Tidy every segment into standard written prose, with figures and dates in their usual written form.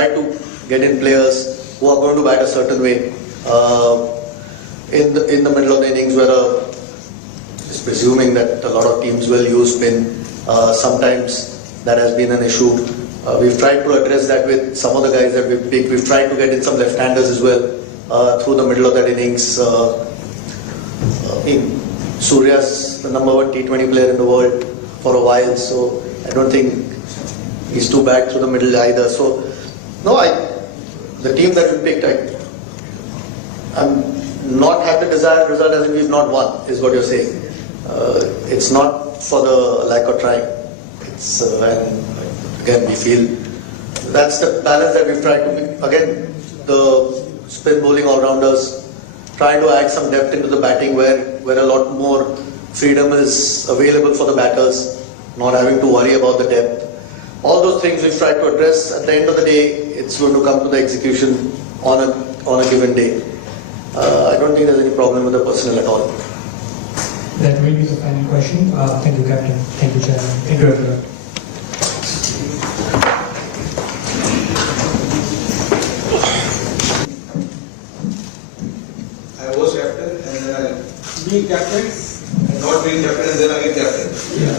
tried to get in players who are going to bat a certain way in the middle of the innings, where just presuming that a lot of teams will use spin. Sometimes that has been an issue. We've tried to address that with some of the guys that we've picked. We've tried to get in some left-handers as well through the middle of that innings. Surya's the #1 T20 player in the world for a while, so I don't think he's too bad through the middle either. So, no, the team that we picked, I'm not had the desired result as if we've not won, is what you're saying. It's not for the lack of trying. It's and again, we feel that's the balance that we've tried to make. Again, the spin bowling all-rounders, trying to add some depth into the batting where a lot more freedom is available for the batters, not having to worry about the depth. All those things we've tried to address. At the end of the day, it's going to come to the execution on a given day. I don't think there's any problem with the personnel at all. That will be the final question. Thank you, Captain. Thank you, Chairman. Thank you, everyone. I was captain and then I being captain and not being captain and then again captain. Yeah.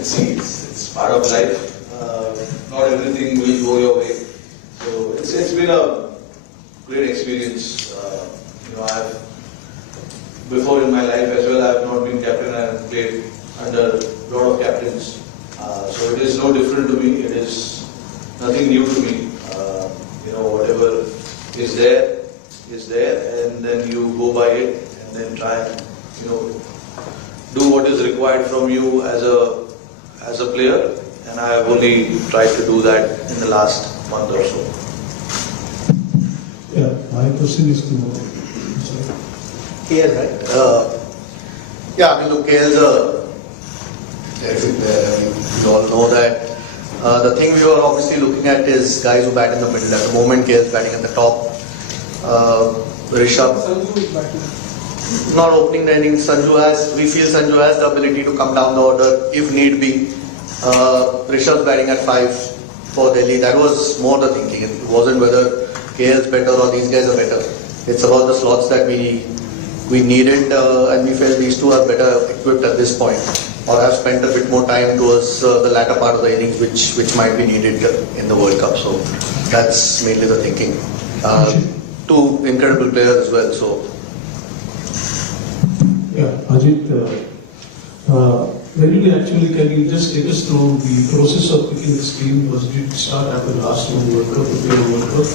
It's part of life. Not everything will go your way. So it's been a great experience. Before in my life as well, I have not been captain. I have played under a lot of captains. So it is no different to me. It is nothing new to me. Whatever is there, and then you go by it, and then try and do what is required from you as a player. And I have only tried to do that in the last month or so. Yeah, my question is to KL, right? Yeah, I mean, look, KL's a terrific player. We all know that. The thing we were obviously looking at is guys who bat in the middle. At the moment, KL's batting at the top. Rishabh, not opening the innings. We feel Sanju has the ability to come down the order if need be. Rishabh's batting at 5 for Delhi. That was more the thinking. It wasn't whether KL's better or these guys are better. It's about the slots that we needed, and we felt these two are better equipped at this point, or have spent a bit more time towards the latter part of the innings, which might be needed in the World Cup. So that's mainly the thinking. Two incredible players as well. So yeah, Ajit, can you just take us through the process of picking this team? Did it start after the last World Cup, the World Cup,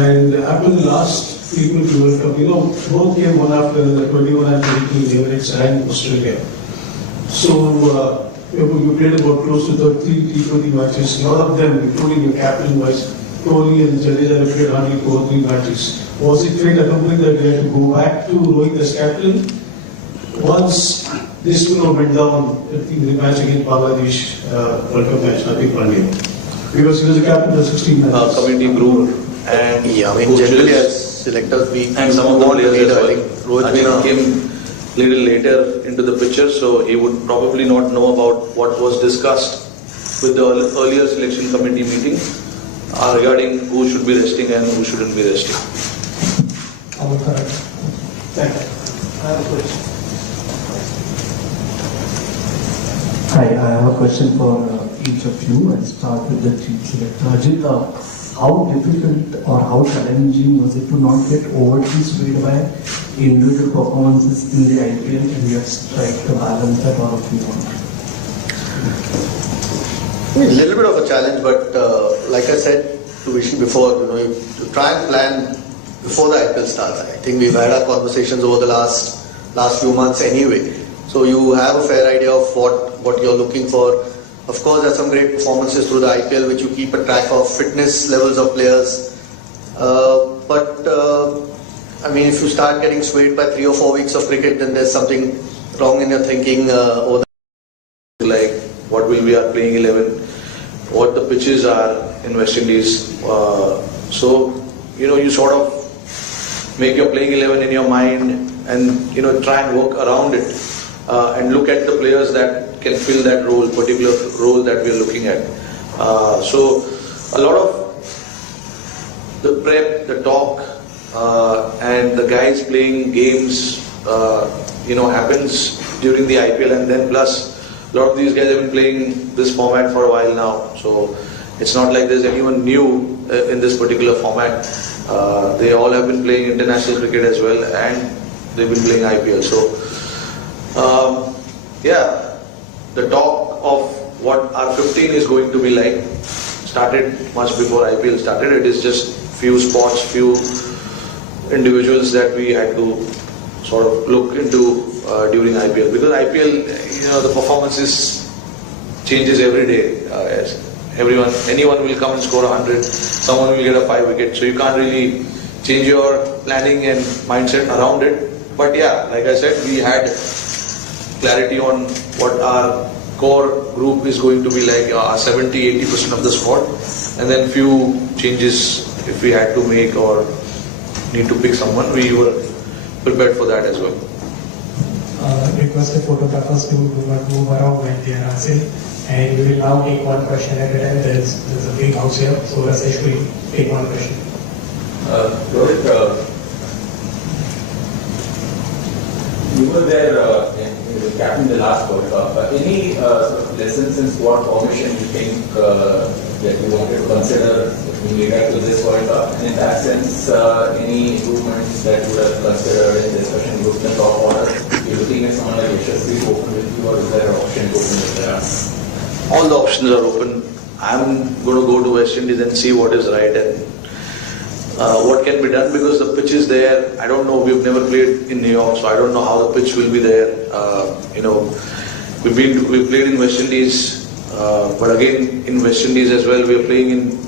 and after the last T20 World Cup, both came one after the 21 and 22 Emirates and Australia. So you played about close to 30 T20 matches. A lot of them, including your captain wise, Kohli and Jadeja, played hardly 2 or 3 matches. Was it fate accomplished that you had to go back to Rohit as captain? Once this went down, I think the match against Bangladesh, World Cup match, I think Pandya. Because he was the captain of 16 matches. Committee grew and generally as selectors, and some of the players as well. I think Rohit came little later into the picture, so he would probably not know about what was discussed with the earlier selection committee meeting regarding who should be resting and who shouldn't be resting. Agarkar. Thank you. I have a question. Hi, I have a question for each of you. I'll start with the chief selector. Ajit, how difficult or how challenging was it to not get overly swayed by individual performances in the IPL and yet strike the balance that all of you want? A little bit of a challenge, but like I said to Vishy before, you try and plan before the IPL starts. I think we've had our conversations over the last few months anyway. So you have a fair idea of what you're looking for. Of course, there's some great performances through the IPL which you keep a track of, fitness levels of players. I mean, if you start getting swayed by 3 or 4 weeks of cricket, then there's something wrong in your thinking. Like, what will be our playing 11? What the pitches are in West Indies? So, you sort of make your playing 11 in your mind and, try and work around it and look at the players that can fill that role, particular role that we are looking at. So, a lot of prep, the talk, and the guys playing games, happens during the IPL, and then plus a lot of these guys have been playing this format for a while now. So it's not like there's anyone new in this particular format. They all have been playing international cricket as well, and they've been playing IPL. So the talk of what our 15 is going to be like started much before IPL started. It is just few spots, few individuals that we had to sort of look into during IPL, because IPL, the performances changes every day. Anyone will come and score 100, someone will get a 5 wicket, so you can't really change your planning and mindset around it. But yeah, like I said, we had clarity on what our core group is going to be like, 70-80% of the squad, and then few changes if we had to make or need to pick someone, we were prepared for that as well. Request the photographers to do not move around when they are answering, and we will now take one question at a time. There's a big house here, so Rasesh will take one question. Rohit, you were there captain the last World Cup. Any sort of lessons in squad formation you think that you wanted to consider in regard to this World Cup? And in that sense, any improvements that you would have considered in discussion groups and top order? You're looking at someone like Yashasvi to open with you, or is there an option to open with there? All the options are open. I'm going to go to West Indies and see what is right and what can be done, because the pitch is there. I don't know, we've never played in New York, so I don't know how the pitch will be there. We've played in West Indies, but again in West Indies as well, we are playing in